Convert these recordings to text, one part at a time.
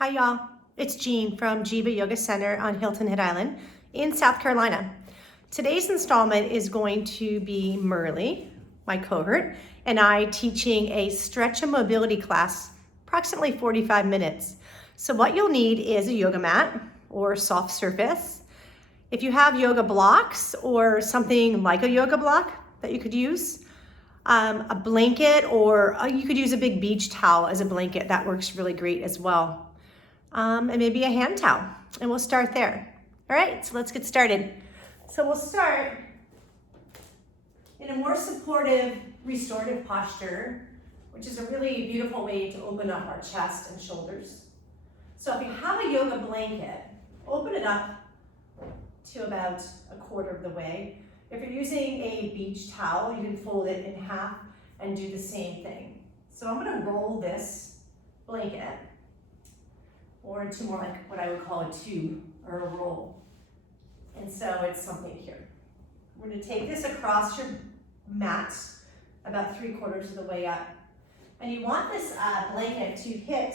Hi y'all, it's Jean from Jiva Yoga Center on Hilton Head Island in South Carolina. Today's installment is going to be Merle, my cohort, and I teaching a stretch and mobility class, approximately 45 minutes. So what you'll need is a yoga mat or soft surface. If you have yoga blocks or something like a yoga block that you could use, a blanket, or you could use a big beach towel as a blanket. That works really great as well. And maybe a hand towel, and we'll start there. All right, so let's get started. So we'll start in a more supportive, restorative posture, which is a really beautiful way to open up our chest and shoulders. So if you have a yoga blanket, open it up to about a quarter of the way. If you're using a beach towel, you can fold it in half and do the same thing. So I'm gonna roll this blanket or into more like what I would call a tube or a roll. And so it's something here. We're gonna take this across your mat about 3/4 of the way up. And you want this blanket to hit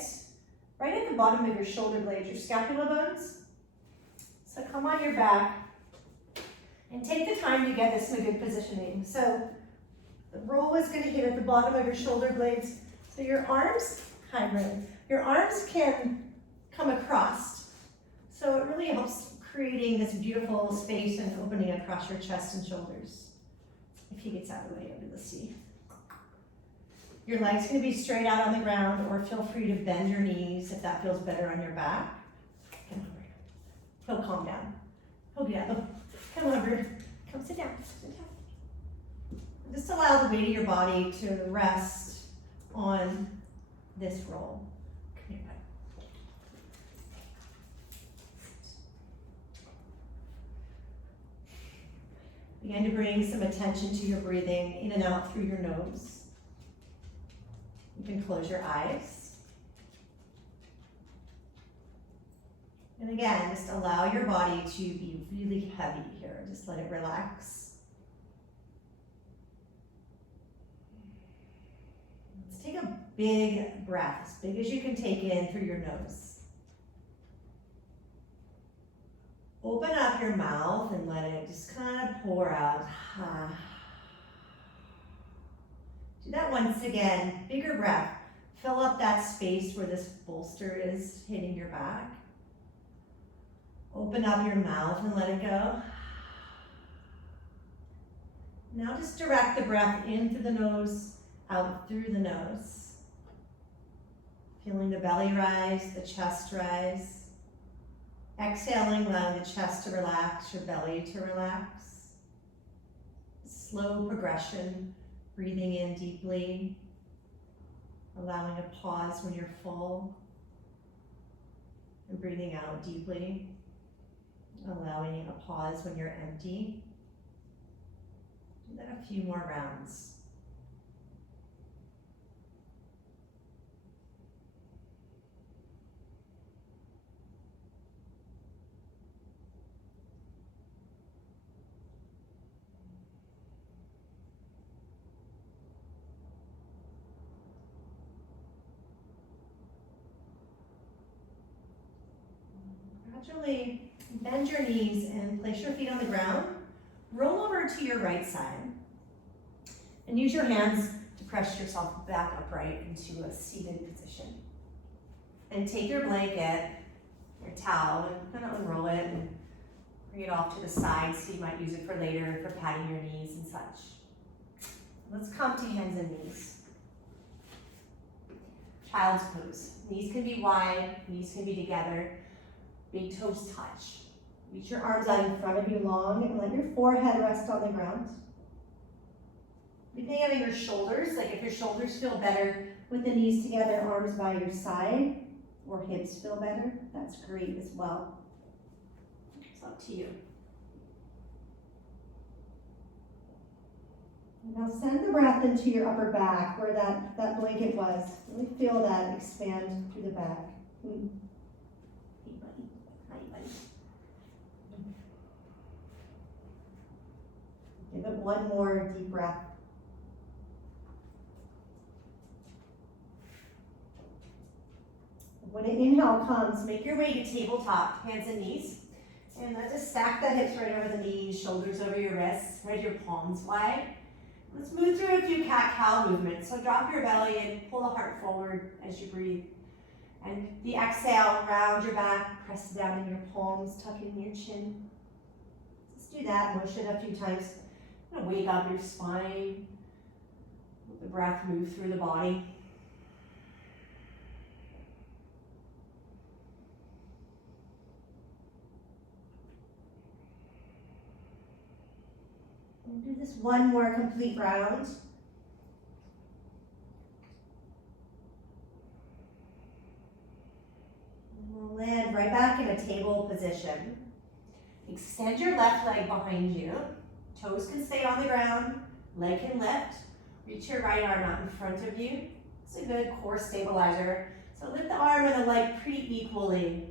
right at the bottom of your shoulder blades, your scapula bones. So come on your back and take the time to get this in a good positioning. So the roll is gonna hit at the bottom of your shoulder blades. So your arms, your arms can come across. So it really helps creating this beautiful space and opening across your chest and shoulders. If he gets out of the way, let's see. Your legs can be straight out on the ground, or feel free to bend your knees if that feels better on your back. Come on, he'll calm down. He'll get up. Come on, bird. Come sit down. Sit down. Just allow the weight of your body to rest on this roll. Begin to bring some attention to your breathing in and out through your nose. You can close your eyes. And again, just allow your body to be really heavy here. Just let it relax. Let's take a big breath, as big as you can take in through your nose. Open up your mouth and let it just kind of pour out. Do that once again. Bigger breath. Fill up that space where this bolster is hitting your back. Open up your mouth and let it go. Now just direct the breath in through the nose, out through the nose. Feeling the belly rise, the chest rise. Exhaling, allowing the chest to relax, your belly to relax. Slow progression, breathing in deeply, allowing a pause when you're full, and breathing out deeply, allowing a pause when you're empty. Do that a few more rounds. Gradually bend your knees and place your feet on the ground. Roll over to your right side and use your hands to press yourself back upright into a seated position. And take your blanket, your towel, and kind of unroll it and bring it off to the side so you might use it for later for patting your knees and such. Let's come to hands and knees. Child's pose. Knees can be wide, knees can be together. Big toes touch. Reach your arms out in front of you long and let your forehead rest on the ground. Depending on your shoulders, like if your shoulders feel better with the knees together, arms by your side, or hips feel better, that's great as well. It's up to you. Now send the breath into your upper back where that blanket was. Really feel that expand through the back. Give it one more deep breath. When an inhale comes, make your way to tabletop, hands and knees. And let's just stack the hips right over the knees, shoulders over your wrists, spread your palms wide. Let's move through a few cat-cow movements. So drop your belly and pull the heart forward as you breathe. And the exhale, round your back, press down in your palms, tuck in your chin. Let's do that motion a few times. I'm gonna wake up your spine. Let the breath move through the body. We'll do this one more complete round. And we'll land right back in a table position. Extend your left leg behind you. Toes can stay on the ground, leg can lift. Reach your right arm out in front of you. It's a good core stabilizer. So lift the arm and the leg pretty equally.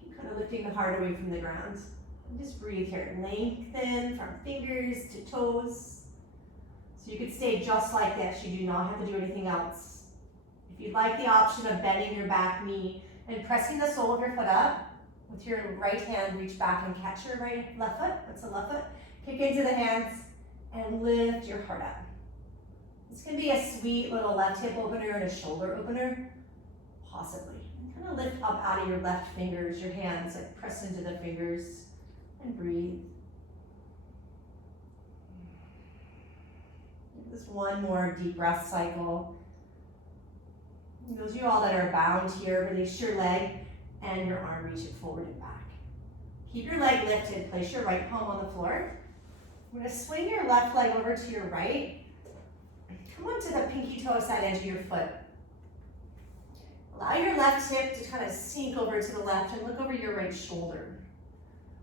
Keep kind of lifting the heart away from the ground. And just breathe here. Lengthen from fingers to toes. So you could stay just like this. You do not have to do anything else. If you'd like the option of bending your back knee and pressing the sole of your foot up, with your right hand, reach back and catch your left foot. That's the left foot. Kick into the hands and lift your heart up. This can be a sweet little left hip opener and a shoulder opener, possibly. And kind of lift up out of your left fingers, your hands, like press into the fingers and breathe. This one more deep breath cycle. And those of you all that are bound here, release your leg and your arm, reach it forward and back. Keep your leg lifted, place your right palm on the floor. We're gonna swing your left leg over to your right. Come onto the pinky toe side edge of your foot. Allow your left hip to kind of sink over to the left and look over your right shoulder.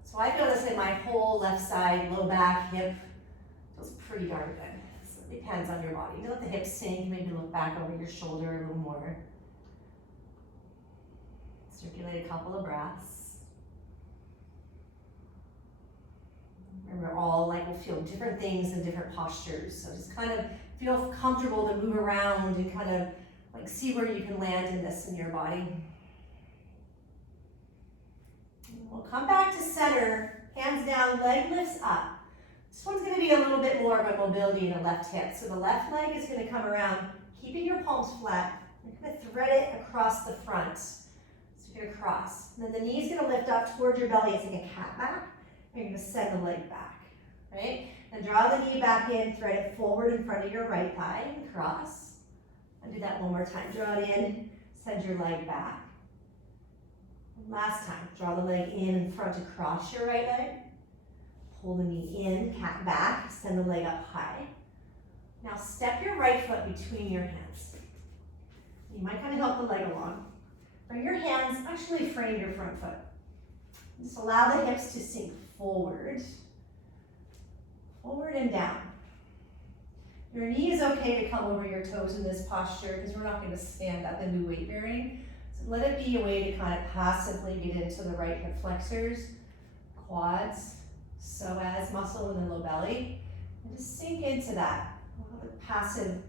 So I feel this in my whole left side, low back, hip. Feels pretty darn good. So it depends on your body. You let the hips sink, maybe look back over your shoulder a little more. Circulate a couple of breaths. Remember, all will feel different things in different postures. So just kind of feel comfortable to move around and kind of see where you can land in this in your body. We'll come back to center, hands down, leg lifts up. This one's going to be a little bit more of a mobility in the left hip. So the left leg is going to come around, keeping your palms flat. You're going to thread it across the front. You're going to cross. And then the knee's going to lift up towards your belly. It's like a cat back. And you're going to send the leg back, right? And draw the knee back in, thread it forward in front of your right thigh and cross. And do that one more time. Draw it in, send your leg back. And last time, draw the leg in front across your right leg. Pull the knee in, cat back, send the leg up high. Now step your right foot between your hands. You might kind of help the leg along. Bring your hands, actually frame your front foot. Just allow the hips to sink forward and down. Your knee is okay to come over your toes in this posture because we're not going to stand up and do weight bearing. So let it be a way to kind of passively get into the right hip flexors, quads, psoas muscle in the low belly, and just sink into that. Allow the passive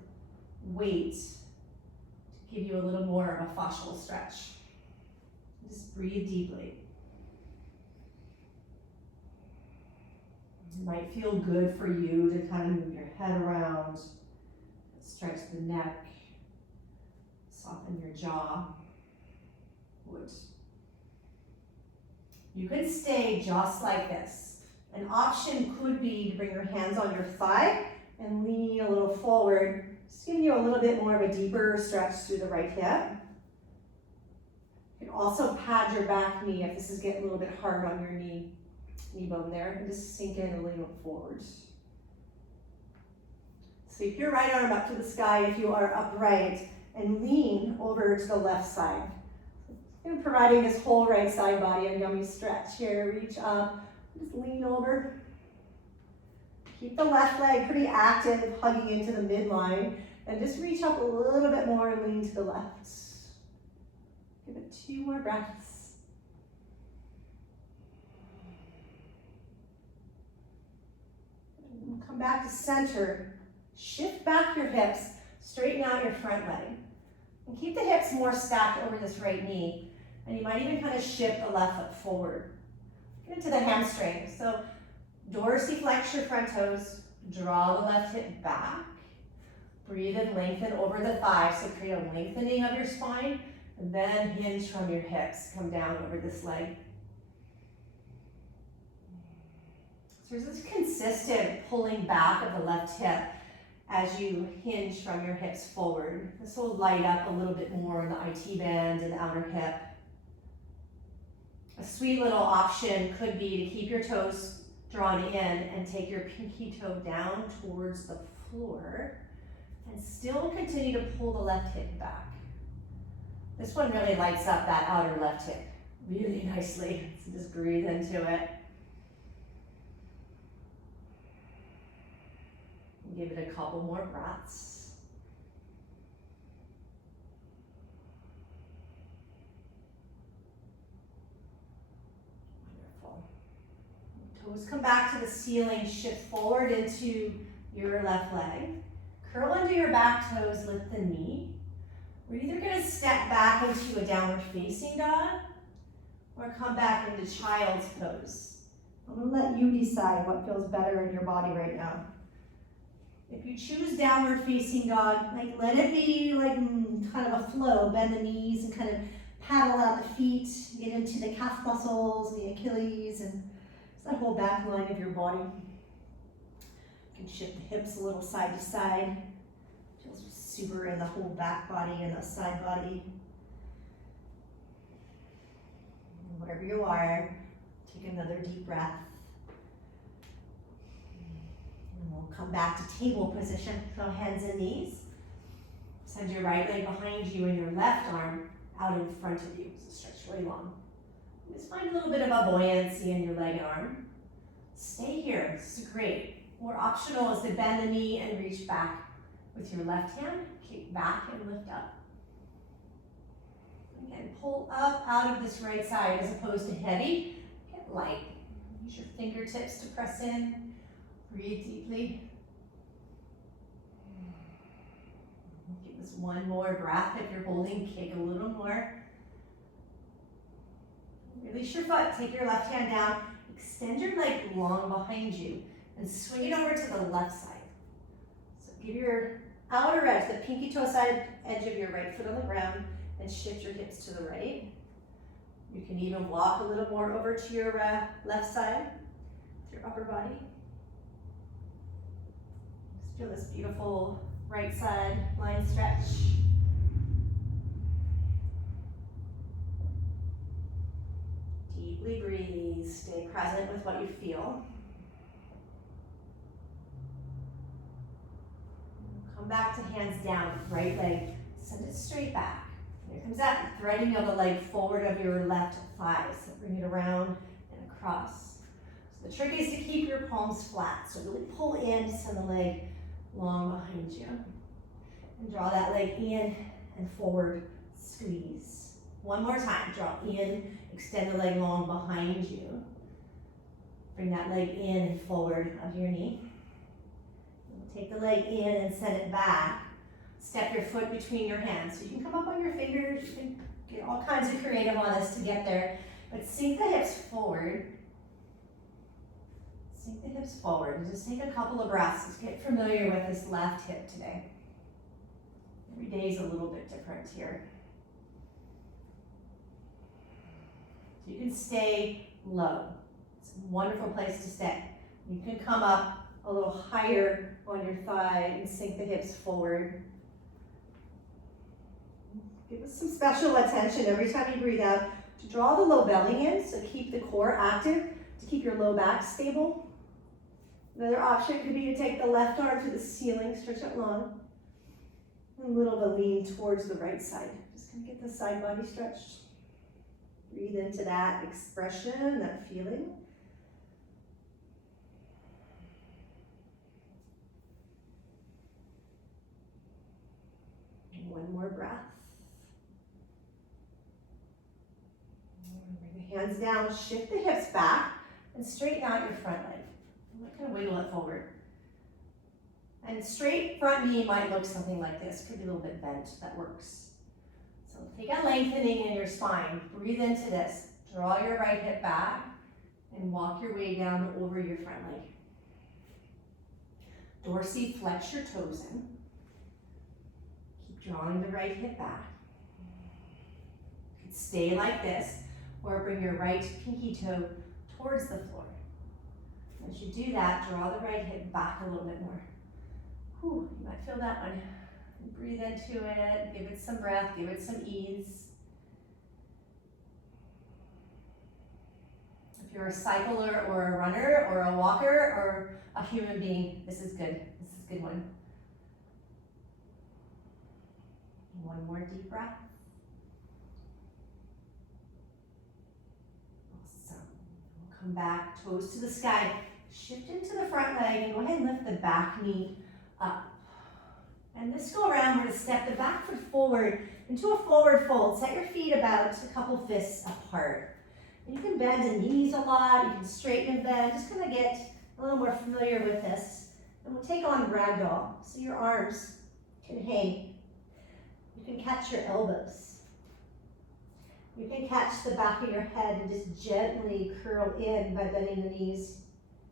weight to give you a little more of a fascial stretch. Just breathe deeply. It might feel good for you to kind of move your head around, stretch the neck, soften your jaw. Good. You can stay just like this. An option could be to bring your hands on your thigh and lean a little forward, just giving you a little bit more of a deeper stretch through the right hip. You can also pad your back knee if this is getting a little bit hard on your knee bone there, and just sink in and lean forward. Sweep your right arm up to the sky if you are upright, and lean over to the left side. And providing this whole right side body a yummy stretch here. Reach up, just lean over. Keep the left leg pretty active, hugging into the midline, and just reach up a little bit more and lean to the left. Give it 2 more breaths. Come back to center. Shift back your hips. Straighten out your front leg. And keep the hips more stacked over this right knee. And you might even kind of shift the left foot forward. Get into the hamstring. So dorsiflex your front toes, draw the left hip back. Breathe and lengthen over the thighs. So create a lengthening of your spine, and then hinge from your hips. Come down over this leg. So there's this consistent pulling back of the left hip as you hinge from your hips forward. This will light up a little bit more in the IT band and the outer hip. A sweet little option could be to keep your toes drawn in and take your pinky toe down towards the floor and still continue to pull the left hip back. This one really lights up that outer left hip really nicely. So just breathe into it. Give it a couple more breaths. Wonderful. Toes come back to the ceiling, shift forward into your left leg. Curl under your back toes, lift the knee. We're either going to step back into a downward facing dog or come back into child's pose. I'm going to let you decide what feels better in your body right now. If you choose downward facing dog, let it be kind of a flow. Bend the knees and kind of paddle out the feet, get into the calf muscles, the Achilles, and just that whole back line of your body. You can shift the hips a little side to side. Feels super in the whole back body and the side body. And wherever you are, take another deep breath. And we'll come back to table position. So hands and knees. Send your right leg behind you and your left arm out in front of you. So stretch really long. Just find a little bit of a buoyancy in your leg and arm. Stay here. This is great. More optional is to bend the knee and reach back with your left hand. Kick back and lift up. Again, pull up out of this right side as opposed to heavy. Get light. Use your fingertips to press in. Breathe deeply. Give us one more breath. If you're holding, kick a little more. Release your foot. Take your left hand down. Extend your leg long behind you and swing it over to the left side. So give your outer edge, the pinky toe side edge of your right foot on the ground, and shift your hips to the right. You can even walk a little more over to your left side with your upper body. Just feel this beautiful right side line stretch. Deeply breathe. Stay present with what you feel. Come back to hands down, right leg. Send it straight back. Here comes that threading of the leg forward of your left thigh. So bring it around and across. So the trick is to keep your palms flat. So really pull in to send the leg long behind you. And draw that leg in and forward, squeeze. One more time, draw in, extend the leg long behind you. Bring that leg in and forward of your knee. Take the leg in and send it back. Step your foot between your hands. So you can come up on your fingers, you can get all kinds of creative on this to get there, but sink the hips forward. Sink the hips forward and just take a couple of breaths. Just get familiar with this left hip today. Every day is a little bit different here. So you can stay low. It's a wonderful place to stay. You can come up a little higher on your thigh and sink the hips forward. Give us some special attention every time you breathe out to draw the low belly in, so keep the core active to keep your low back stable. Another option could be to take the left arm to the ceiling, stretch it long, and a little bit lean towards the right side. Just gonna get the side body stretched. Breathe into that expression, that feeling. One more breath. Bring the hands down, shift the hips back, and straighten out your front leg. Kind of wiggle it forward. And straight front knee might look something like this. Could be a little bit bent, that works. So take a lengthening in your spine. Breathe into this. Draw your right hip back and walk your way down over your front leg. Dorsiflex your toes in. Keep drawing the right hip back. Stay like this, or bring your right pinky toe towards the floor. As you do that, draw the right hip back a little bit more. Whew, you might feel that one. Breathe into it, give it some breath, give it some ease. If you're a cycler or a runner or a walker or a human being, this is good. This is a good one. One more deep breath. Awesome. We'll come back, toes to the sky. Shift into the front leg and go ahead and lift the back knee up. And this go around, we're going to step the back foot forward into a forward fold. Set your feet about a couple fists apart. And you can bend the knees a lot, you can straighten and bend, just kind of get a little more familiar with this. And we'll take on ragdoll. So your arms can hang. You can catch your elbows. You can catch the back of your head and just gently curl in by bending the knees.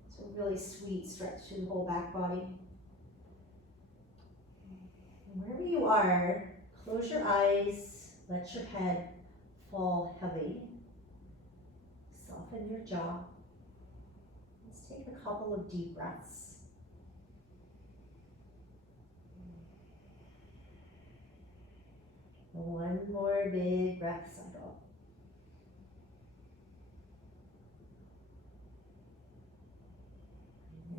It's a really sweet stretch through the whole back body. Wherever you are, close your eyes, let your head fall heavy. Soften your jaw. Let's take a couple of deep breaths. One more big breath cycle.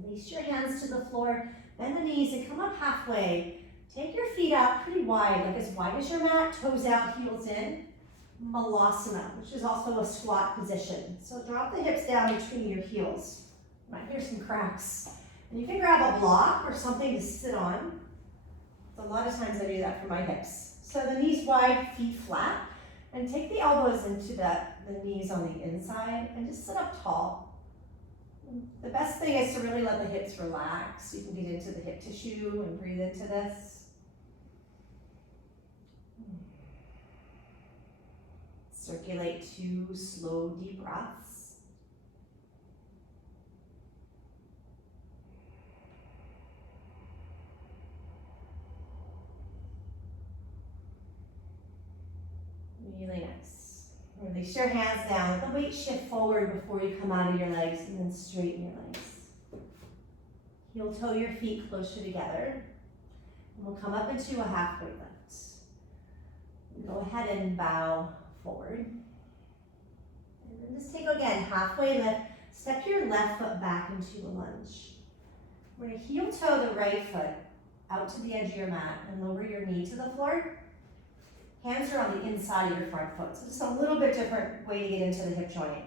Release your hands to the floor, bend the knees and come up halfway. Take your feet out pretty wide, like as wide as your mat, toes out, heels in. Malasana, which is also a squat position. So drop the hips down between your heels. You might hear some cracks. And you can grab a block or something to sit on. So a lot of times I do that for my hips. So the knees wide, feet flat, and take the elbows into the knees on the inside and just sit up tall. The best thing is to really let the hips relax. You can get into the hip tissue and breathe into this. Circulate 2 slow, deep breaths. Really nice. Release your hands down. Let the weight shift forward before you come out of your legs, and then straighten your legs. Heel toe your feet closer together. And we'll come up into a halfway lift. Go ahead and bow forward. And then just take again, halfway lift. Step your left foot back into a lunge. We're going to heel toe the right foot out to the edge of your mat and lower your knee to the floor. Hands are on the inside of your front foot. So just a little bit different way to get into the hip joint.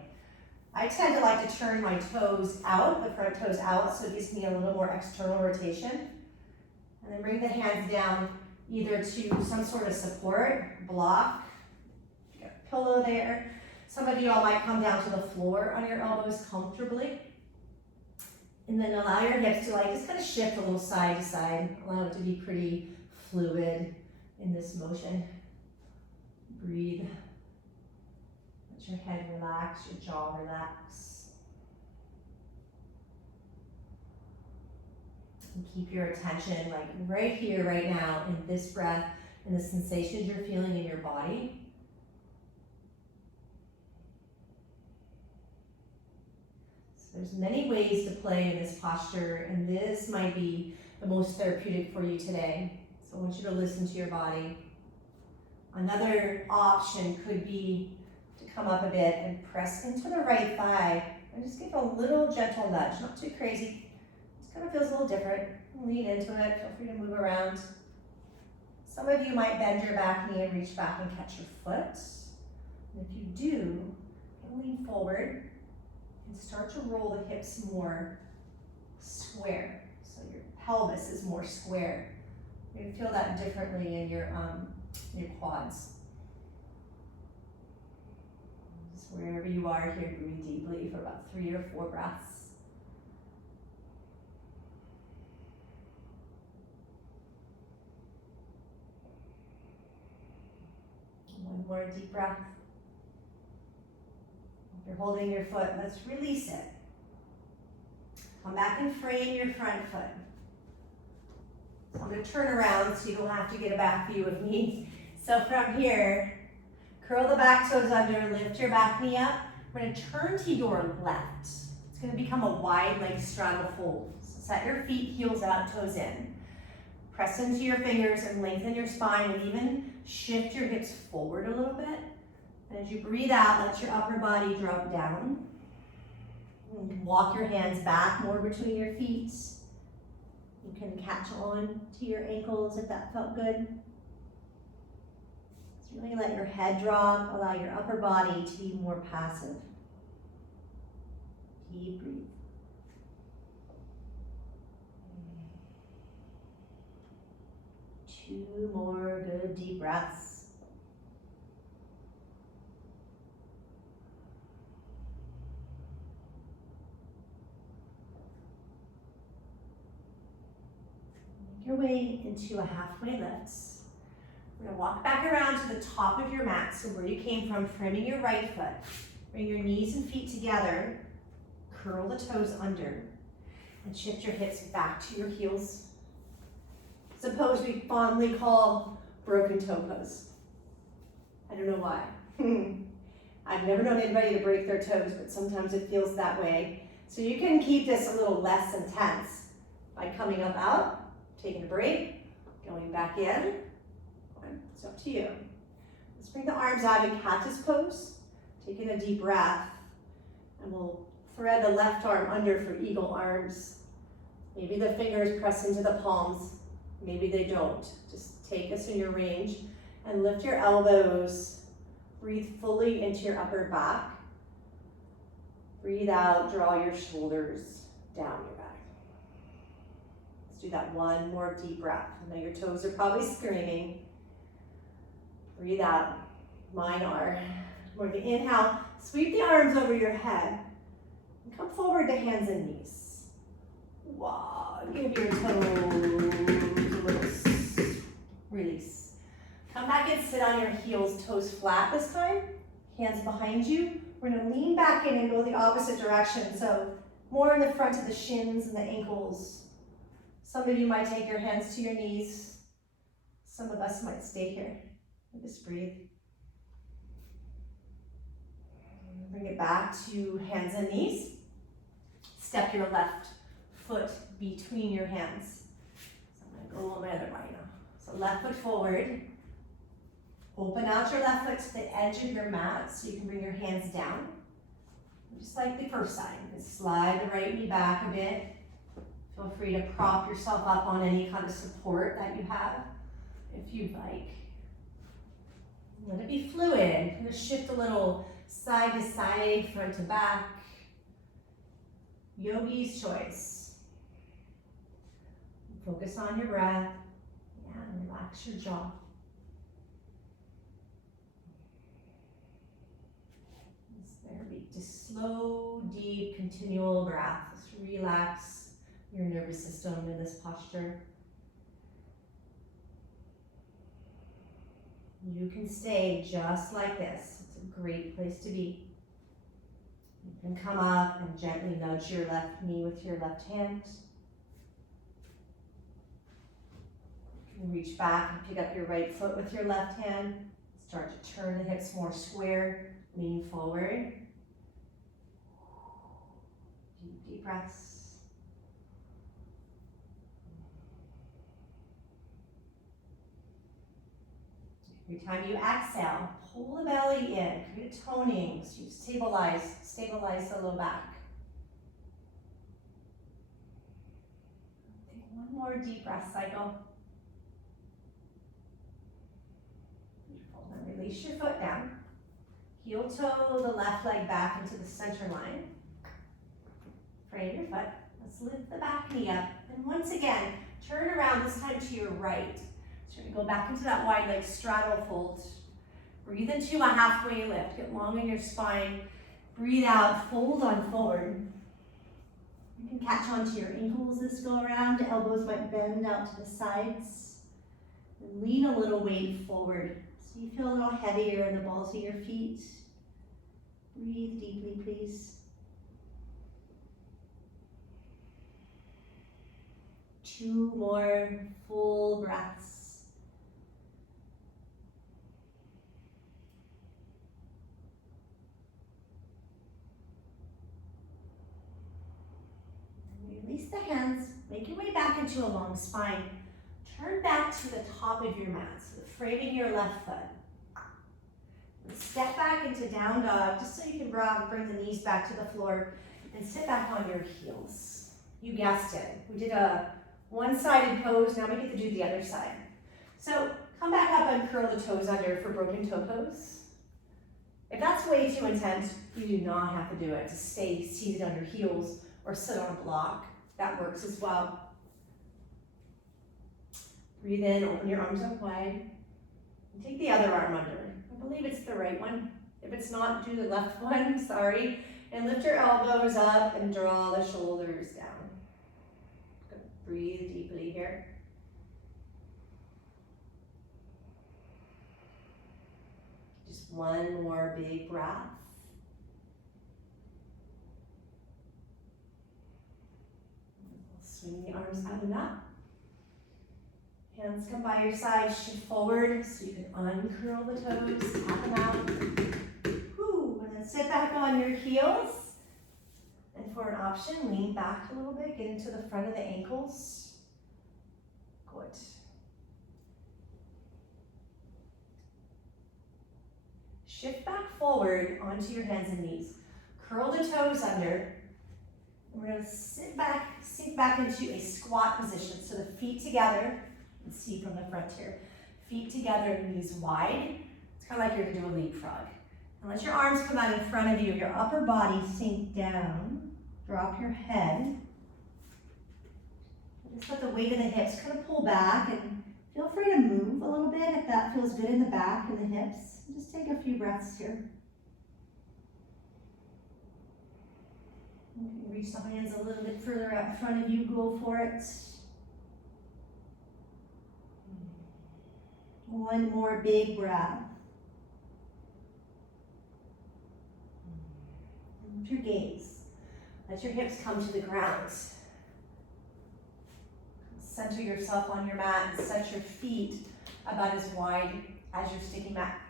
I tend to like to turn my toes out, the front toes out, so it gives me a little more external rotation. And then bring the hands down either to some sort of support, block, you got a pillow there. Some of you all might come down to the floor on your elbows comfortably. And then allow your hips to just kind of shift a little side to side. Allow it to be pretty fluid in this motion. Breathe. Let your head relax, your jaw relax. And keep your attention right here, right now, in this breath and the sensations you're feeling in your body. So there's many ways to play in this posture, and this might be the most therapeutic for you today. So I want you to listen to your body. Another option could be to come up a bit and press into the right thigh and just give a little gentle nudge, not too crazy. It kind of feels a little different. Lean into it, feel free to move around. Some of you might bend your back knee and reach back and catch your foot. And if you do, you can lean forward and start to roll the hips more square. So your pelvis is more square. You can feel that differently in your quads. Just wherever you are here, breathe deeply for about 3 or 4 breaths. One more deep breath. If you're holding your foot, let's release it. Come back and frame your front foot. So I'm going to turn around so you don't have to get a back view of me. So from here, curl the back toes under, lift your back knee up. We're going to turn to your left. It's going to become a wide leg straddle fold. So set your feet, heels out, toes in. Press into your fingers and lengthen your spine and even shift your hips forward a little bit. And as you breathe out, let your upper body drop down. You can walk your hands back more between your feet. You can catch on to your ankles if that felt good. Just really let your head drop, allow your upper body to be more passive. Deep breathe. Two more good deep breaths. Make your way into a halfway lift. We're going to walk back around to the top of your mat, so where you came from, framing your right foot. Bring your knees and feet together, curl the toes under, and shift your hips back to your heels. Suppose we fondly call broken toe pose. I don't know why. I've never known anybody to break their toes, but sometimes it feels that way. So you can keep this a little less intense by coming up out, taking a break, going back in. It's up to you. Let's bring the arms out in cactus pose, taking a deep breath, and we'll thread the left arm under for eagle arms. Maybe the fingers press into the palms. Maybe they don't. Just take us in your range and lift your elbows. Breathe fully into your upper back. Breathe out, draw your shoulders down your back. Let's do that one more deep breath. I know your toes are probably screaming. Breathe out, mine are. We're going to inhale, sweep the arms over your head, and come forward to hands and knees. Wow, give your toes a little release. Come back and sit on your heels, toes flat this time, hands behind you. We're going to lean back in and go the opposite direction, so more in the front of the shins and the ankles. Some of you might take your hands to your knees. Some of us might stay here. Just breathe. Bring it back to hands and knees. Step your left foot between your hands. So I'm going to go my other way now. So left foot forward. Open out your left foot to the edge of your mat so you can bring your hands down. Just like the first side. And slide the right knee back a bit. Feel free to prop yourself up on any kind of support that you have if you'd like. Let it be fluid. Kind of shift a little side to side, front to back. Yogi's choice. Focus on your breath and relax your jaw. Just slow, deep, continual breath. Just relax your nervous system in this posture. You can stay just like this. It's a great place to be. You can come up and gently nudge your left knee with your left hand. You can reach back and pick up your right foot with your left hand. Start to turn the hips more square. Lean forward. Deep breaths. Every time you exhale, pull the belly in, create a toning, so you stabilize the low back. Take one more deep breath cycle. Beautiful. Then release your foot down. Heel toe the left leg back into the center line. Frame your foot. Let's lift the back knee up. And once again, turn around, this time to your right. So you're going to go back into that wide leg straddle fold. Breathe into a halfway lift. Get long in your spine. Breathe out, fold on forward. You can catch onto your ankles this go around. Elbows might bend out to the sides. And lean a little weight forward So you feel a little heavier in the balls of your feet. Breathe deeply, please. 2 more full breaths. Release the hands. Make your way back into a long spine. Turn back to the top of your mat, so framing your left foot. Step back into down dog, just so you can bring the knees back to the floor and sit back on your heels. You guessed it. We did a one-sided pose, now we get to do the other side. So come back up and curl the toes under for broken toe pose. If that's way too intense, you do not have to do it. Just stay seated on your heels or sit on a block. That works as well. Breathe in, open your arms up wide. And take the other arm under. I believe it's the right one. If it's not, do the left one, sorry. And lift your elbows up and draw the shoulders down. Good. Breathe deeply here. Just one more big breath. Swing the arms out and up. Hands come by your side, shift forward so you can uncurl the toes, tap them out. Whew, and then sit back on your heels. And for an option, lean back a little bit, get into the front of the ankles. Good. Shift back forward onto your hands and knees. Curl the toes under. And we're going to sink back into a squat position. So the feet together. And see from the front here. Feet together, knees wide. It's kind of like you're going to do a leapfrog. And let your arms come out in front of you. Your upper body sink down. Drop your head. Just let the weight of the hips kind of pull back. And feel free to move a little bit if that feels good in the back and the hips. Just take a few breaths here. You can reach the hands a little bit further out in front of you. Go for it. One more big breath. Lift your gaze. Let your hips come to the ground. Center yourself on your mat and set your feet about as wide as your sticky mat.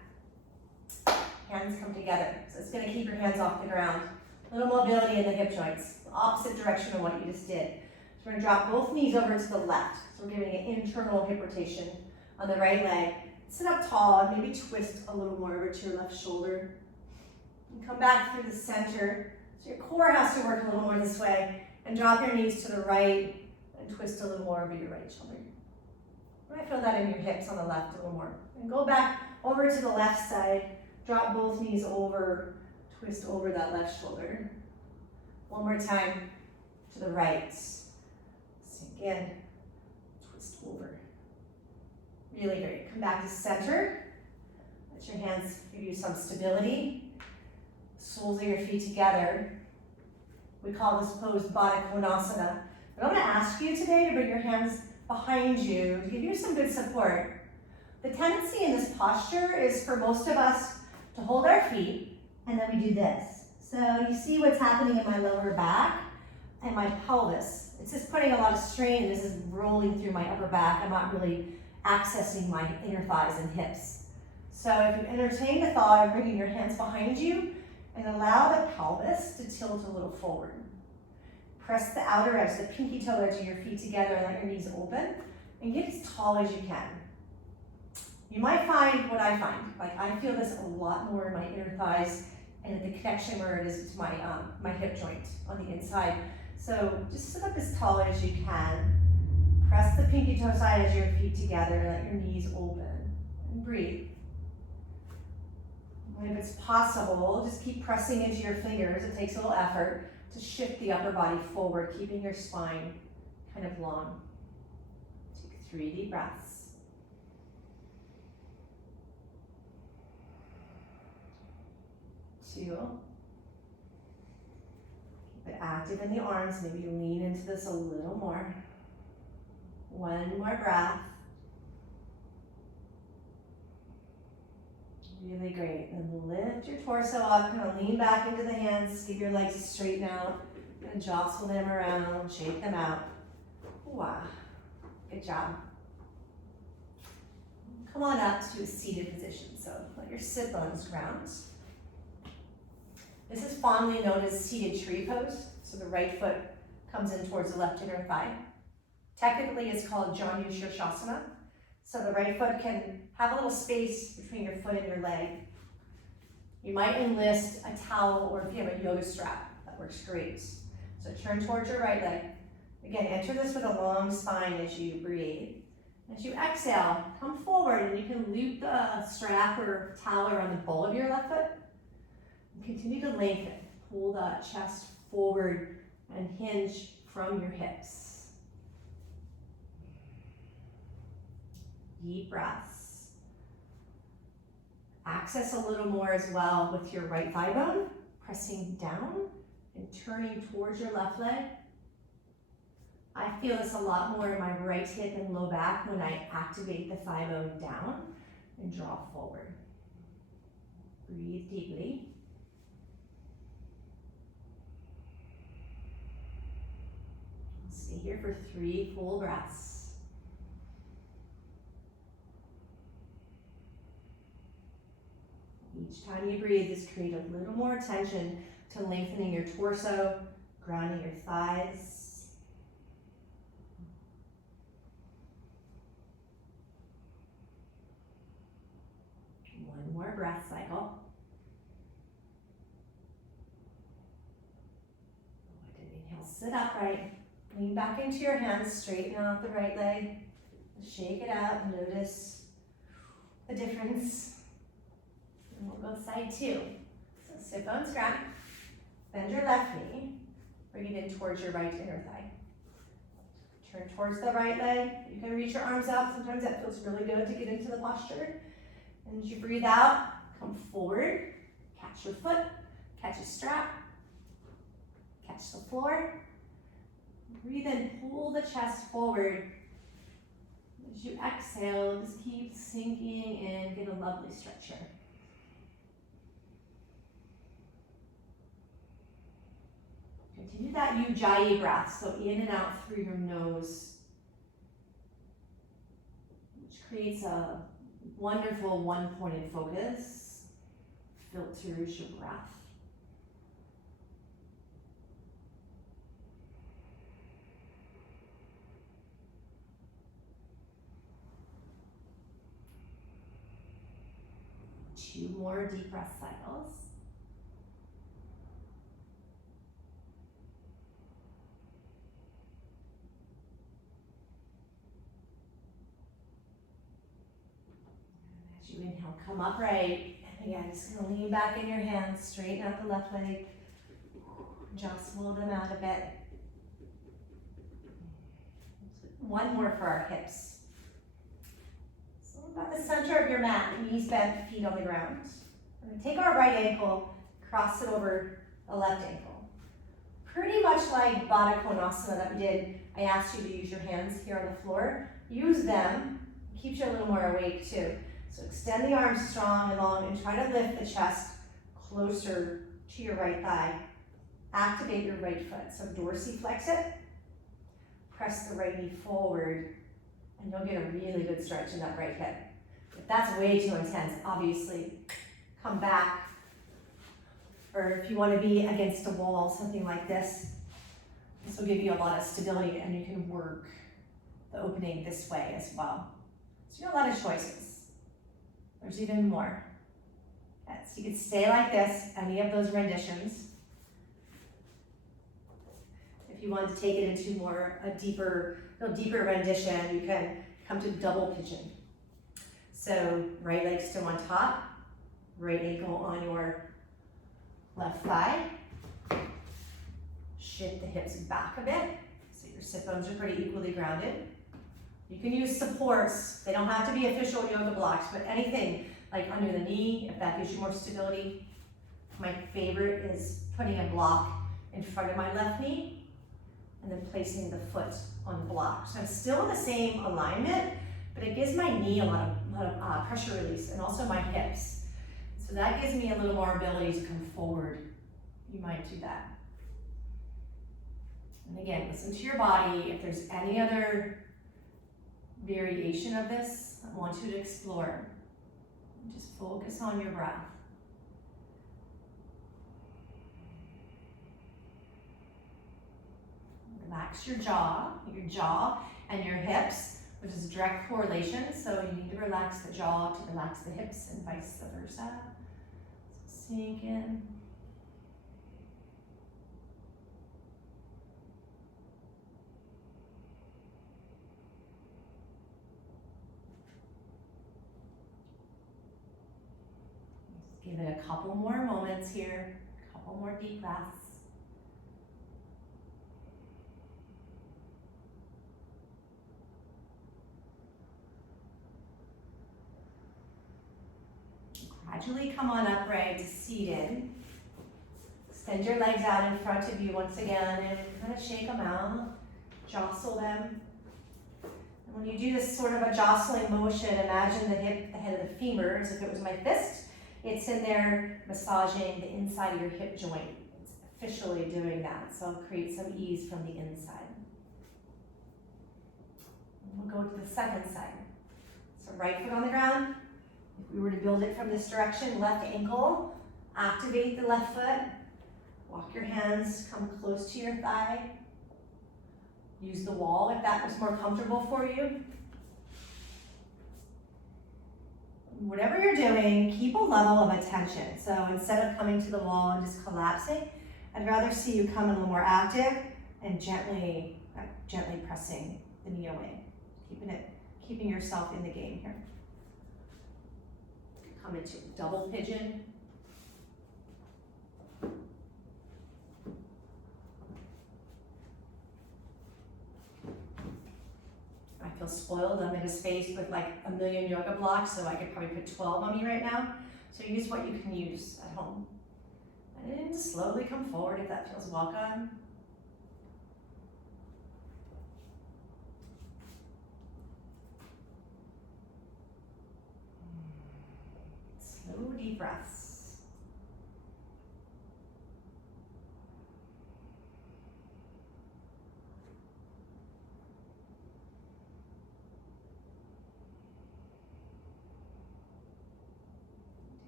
Hands come together. So it's going to keep your hands off the ground. A little mobility in the hip joints. The opposite direction of what you just did. So we're going to drop both knees over to the left. So we're giving an internal hip rotation on the right leg. Sit up tall and maybe twist a little more over to your left shoulder. And come back through the center. So your core has to work a little more this way. And drop your knees to the right and twist a little more over your right shoulder. You might feel that in your hips on the left a little more. And go back over to the left side. Drop both knees over. Twist over that left shoulder. One more time to the right. Sink in. Twist over. Really great. Come back to center. Let your hands give you some stability. Soles of your feet together. We call this pose Baddha Konasana. And I'm going to ask you today to bring your hands behind you to give you some good support. The tendency in this posture is for most of us to hold our feet and then we do this. So you see what's happening in my lower back and my pelvis. It's just putting a lot of strain. This is rolling through my upper back. I'm not really accessing my inner thighs and hips. So if you entertain the thought of bringing your hands behind you and allow the pelvis to tilt a little forward. Press the outer edge, the pinky toe edge of your feet together and let your knees open and get as tall as you can. You might find what I find, like I feel this a lot more in my inner thighs and at the connection where it is to my hip joint on the inside. So just sit up as tall as you can. Press the pinky toe side of your feet together and let your knees open and breathe. And if it's possible, just keep pressing into your fingers. It takes a little effort to shift the upper body forward, keeping your spine kind of long. Take 3 deep breaths. Two. Keep it active in the arms. Maybe lean into this a little more. One more breath. Really great. And lift your torso up, kind of lean back into the hands, give your legs straighten out, and jostle them around, shake them out. Wow, good job. Come on up to a seated position. So let your sit bones ground. This is fondly known as seated tree pose. So the right foot comes in towards the left inner thigh. Technically, it's called Janu Shirshasana. So the right foot can have a little space between your foot and your leg. You might enlist a towel, or if you have a yoga strap, that works great. So turn towards your right leg. Again, enter this with a long spine as you breathe. As you exhale, come forward and you can loop the strap or towel around the ball of your left foot. And continue to lengthen. Pull the chest forward and hinge from your hips. Deep breaths. Access a little more as well with your right thigh bone, pressing down and turning towards your left leg. I feel this a lot more in my right hip and low back when I activate the thigh bone down and draw forward. Breathe deeply. Stay here for 3 full breaths. Each time you breathe, just create a little more attention to lengthening your torso, grounding your thighs. One more breath cycle. Good inhale, sit upright. Lean back into your hands, straighten out the right leg. Shake it out, notice the difference. And we'll go side 2. So sit bones ground. Bend your left knee. Bring it in towards your right inner thigh. Turn towards the right leg. You can reach your arms out. Sometimes that feels really good to get into the posture. And as you breathe out, come forward. Catch your foot. Catch a strap. Catch the floor. Breathe in, pull the chest forward. As you exhale, just keep sinking in. Get a lovely stretch here. Continue that Ujjayi breath, so in and out through your nose, which creates a wonderful one-pointed focus, filters your breath. Two more deep breath cycles. You inhale, come upright, and again, just gonna lean back in your hands, straighten out the left leg, just roll them out a bit. One more for our hips. So about the center of your mat, knees bent, feet on the ground. We're gonna take our right ankle, cross it over the left ankle. Pretty much like Baddha Konasana that we did, I asked you to use your hands here on the floor. Use them, keeps you a little more awake too. So extend the arms strong and long and try to lift the chest closer to your right thigh. Activate your right foot. So dorsiflex it. Press the right knee forward and you'll get a really good stretch in that right hip. If that's way too intense, obviously come back. Or if you want to be against a wall, something like this, this will give you a lot of stability and you can work the opening this way as well. So you have a lot of choices. There's even more. Yes, you can stay like this, any of those renditions. If you want to take it into a deeper rendition, you can come to double pigeon. So right leg still on top, right ankle on your left thigh. Shift the hips back a bit, so your sit bones are pretty equally grounded. You can use supports. They don't have to be official yoga blocks, but anything like under the knee, if that gives you more stability. My favorite is putting a block in front of my left knee and then placing the foot on the block. So I'm still in the same alignment, but it gives my knee a lot of pressure release and also my hips. So that gives me a little more ability to come forward. You might do that. And again, listen to your body. If there's any other variation of this, I want you to explore. Just focus on your breath. Relax your jaw and your hips, which is a direct correlation. So you need to relax the jaw to relax the hips and vice versa. So sink in. Just give it a couple more moments here, a couple more deep breaths. Gradually come on upright to seated. Extend your legs out in front of you once again and kind of shake them out, jostle them. And when you do this sort of a jostling motion, imagine the hip, the head of the femur, as if it was my fist. It's in there massaging the inside of your hip joint. It's officially doing that, so create some ease from the inside. And we'll go to the second side. So right foot on the ground. If we were to build it from this direction, left ankle, activate the left foot, walk your hands, come close to your thigh. Use the wall if that was more comfortable for you. Whatever you're doing, keep a level of attention. So instead of coming to the wall and just collapsing, I'd rather see you come a little more active and gently pressing the knee away, keeping yourself in the game here. Come into double pigeon. I feel spoiled. I'm in a space with like a million yoga blocks, so I could probably put 12 on me right now. So use what you can use at home. And then just slowly come forward if that feels welcome. Slow, deep breaths.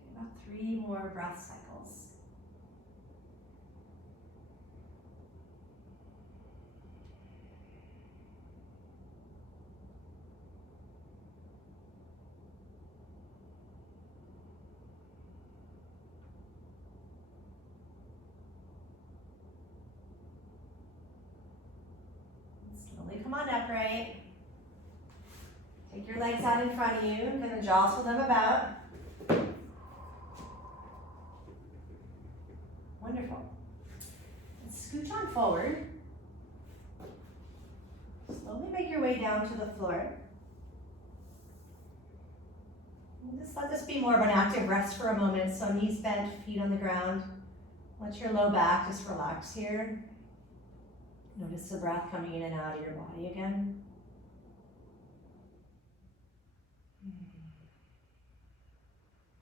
Do about 3 more breath cycles. Slowly come on upright. Take your legs out in front of you. I'm going to jostle them about. Wonderful. And scooch on forward. Slowly make your way down to the floor. And just let this be more of an active rest for a moment. So knees bent, feet on the ground. Let your low back just relax here. Notice the breath coming in and out of your body again.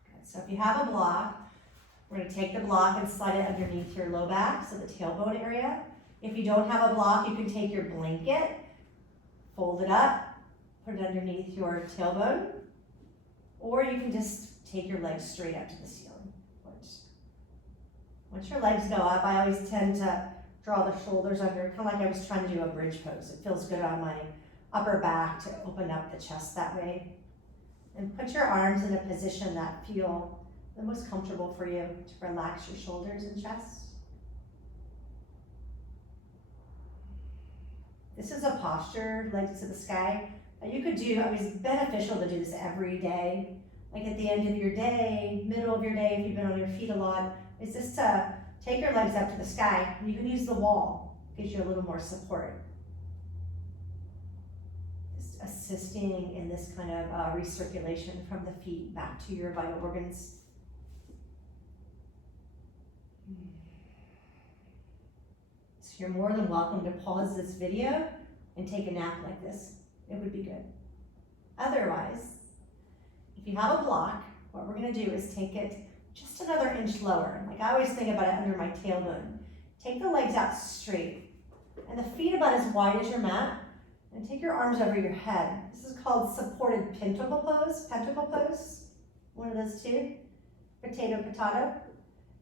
Good. So if you have a block, we're going to take the block and slide it underneath your low back, so the tailbone area. If you don't have a block, you can take your blanket, fold it up, put it underneath your tailbone, or you can just take your legs straight up to the ceiling. Once your legs go up, I always tend to draw the shoulders under, kind of like I was trying to do a bridge pose. It feels good on my upper back to open up the chest that way. And put your arms in a position that feel the most comfortable for you to relax your shoulders and chest. This is a posture, legs to the sky, that you could do. It's beneficial to do this every day. Like at the end of your day, middle of your day, if you've been on your feet a lot, is just to take your legs up to the sky. You can use the wall, gives you a little more support. Just assisting in this kind of recirculation from the feet back to your vital organs. So you're more than welcome to pause this video and take a nap like this. It would be good. Otherwise, if you have a block, what we're going to do is take it just another inch lower. Like I always think about it under my tailbone. Take the legs out straight and the feet about as wide as your mat, and take your arms over your head. This is called supported pentacle pose, one of those two, potato.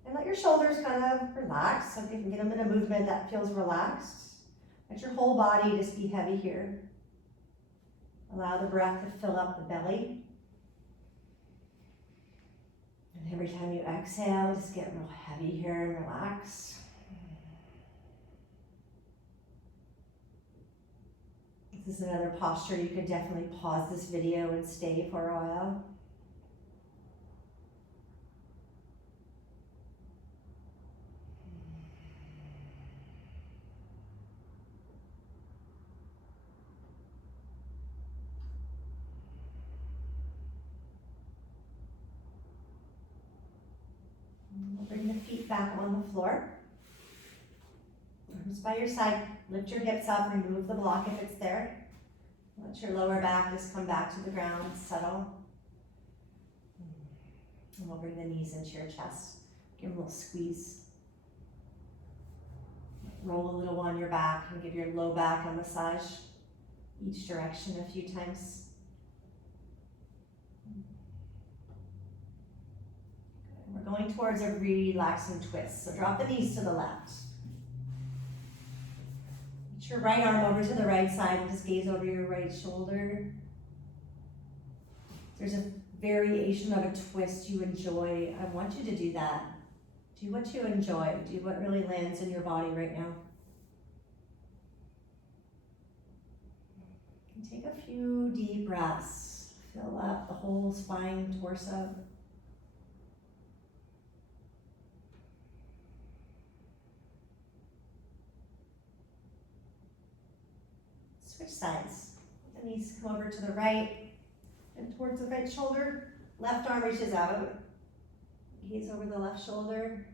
And let your shoulders kind of relax, so you can get them in a movement that feels relaxed. Let your whole body just be heavy here. Allow the breath to fill up the belly. And every time you exhale, just get real heavy here and relax. This is another posture. You could definitely pause this video and stay for a while. We'll bring the feet back on the floor. Arms by your side. Lift your hips up, remove the block if it's there. Let your lower back just come back to the ground, settle. And we'll bring the knees into your chest. Give them a little squeeze. Roll a little on your back and give your low back a massage each direction a few times. Good. We're going towards a relaxing twist. So drop the knees to the left. Put your right arm over to the right side and just gaze over your right shoulder. There's a variation of a twist you enjoy. I want you to do that. Do what you enjoy. Do what really lands in your body right now. And take a few deep breaths. Fill up the whole spine, torso. Switch sides. The knees come over to the right and towards the right shoulder. Left arm reaches out. Gaze over the left shoulder.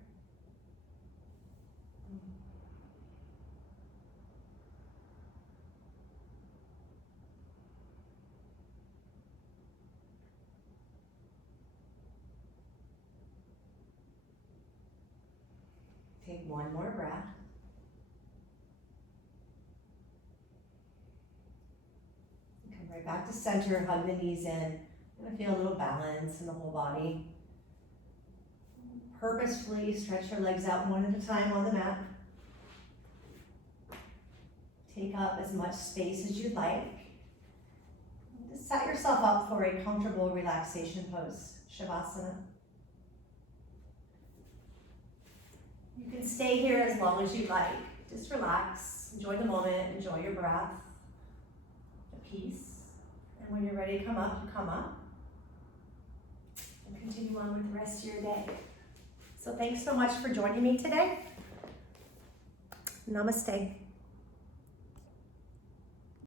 Take one more breath. Come right back to center, hug the knees in. You're gonna feel a little balance in the whole body. Purposefully stretch your legs out one at a time on the mat. Take up as much space as you'd like. Just set yourself up for a comfortable relaxation pose, Shavasana. You can stay here as long as you like. Just relax, enjoy the moment, enjoy your breath, the peace. And when you're ready to come up, you come up. And continue on with the rest of your day. So thanks so much for joining me today. Namaste.